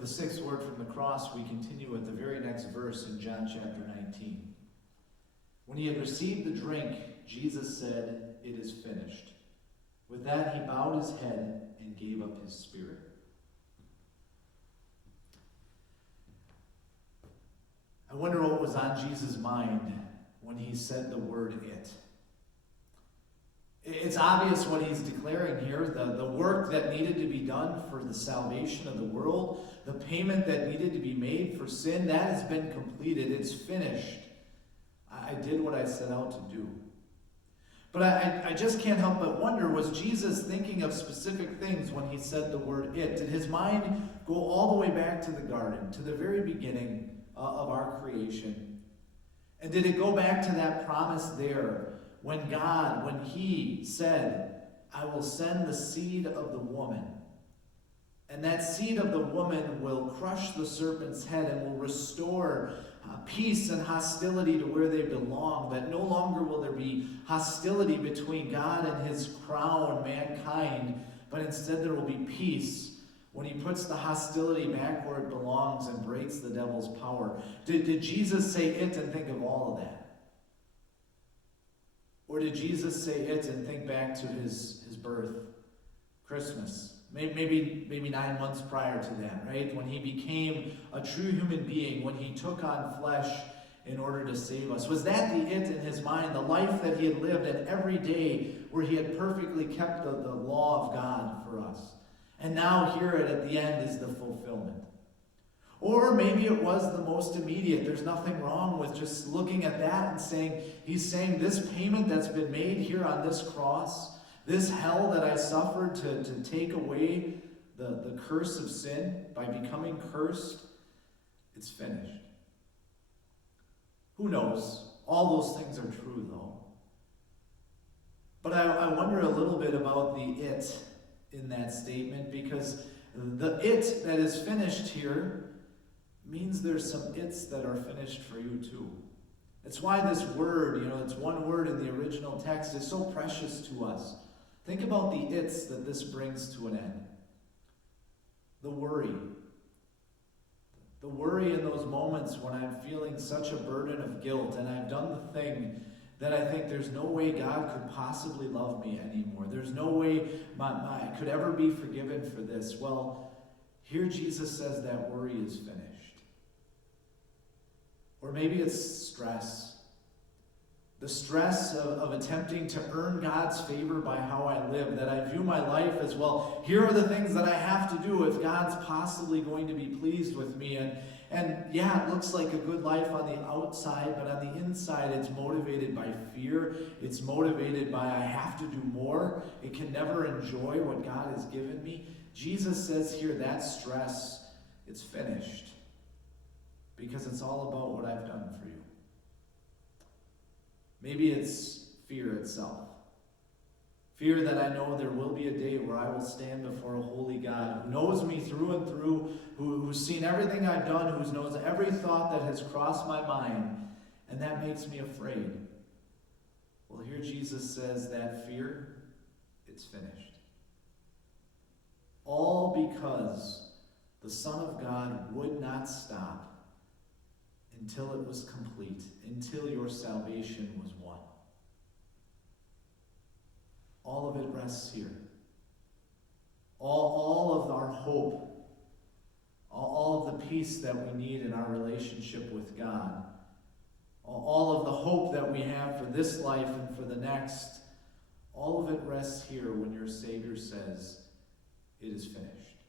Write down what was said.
With the sixth word from the cross, we continue at the very next verse in John chapter 19. When he had received the drink, Jesus said, "It is finished." With that, he bowed his head and gave up his spirit. I wonder what was on Jesus' mind when he said the word "it." It's obvious what he's declaring here. The work that needed to be done for the salvation of the world, the payment that needed to be made for sin, that has been completed. It's finished. I did what I set out to do. But I just can't help but wonder, was Jesus thinking of specific things when he said the word "it"? Did his mind go all the way back to the garden, to the very beginning of our creation? And did it go back to that promise there when he said, "I will send the seed of the woman, and that seed of the woman will crush the serpent's head and will restore peace and hostility to where they belong, that no longer will there be hostility between God and his crown, mankind, but instead there will be peace when he puts the hostility back where it belongs and breaks the devil's power." Did Jesus say "it" and think of all of that? Or did Jesus say "it" and think back to his birth, Christmas, maybe 9 months prior to that, right? When he became a true human being, when he took on flesh in order to save us. Was that the "it" in his mind, the life that he had lived, and every day where he had perfectly kept the law of God for us? And now here at the end is the fulfillment. Or maybe it was the most immediate. There's nothing wrong with just looking at that and saying, he's saying this payment that's been made here on this cross, this hell that I suffered to take away the curse of sin by becoming cursed, it's finished. Who knows? All those things are true, though. But I wonder a little bit about the "it" in that statement, because the "it" that is finished here means there's some "its" that are finished for you too. It's why this word, it's one word in the original text, is so precious to us. Think about the "its" that this brings to an end. The worry. The worry in those moments when I'm feeling such a burden of guilt and I've done the thing that I think there's no way God could possibly love me anymore. There's no way I could ever be forgiven for this. Well, here Jesus says that worry is finished. Or maybe it's stress. The stress of attempting to earn God's favor by how I live, that I view my life as, well, here are the things that I have to do if God's possibly going to be pleased with me. And yeah, it looks like a good life on the outside, but on the inside it's motivated by fear. It's motivated by I have to do more. It can never enjoy what God has given me. Jesus says here that stress, it's finished. Because it's all about what I've done for you. Maybe it's fear itself. Fear that I know there will be a day where I will stand before a holy God who knows me through and through, who's seen everything I've done, who knows every thought that has crossed my mind, and that makes me afraid. Well, here Jesus says that fear, it's finished. All because the Son of God would not stop until it was complete, until your salvation was won. All of it rests here. All of our hope, all of the peace that we need in our relationship with God, all of the hope that we have for this life and for the next, all of it rests here when your Savior says, "It is finished."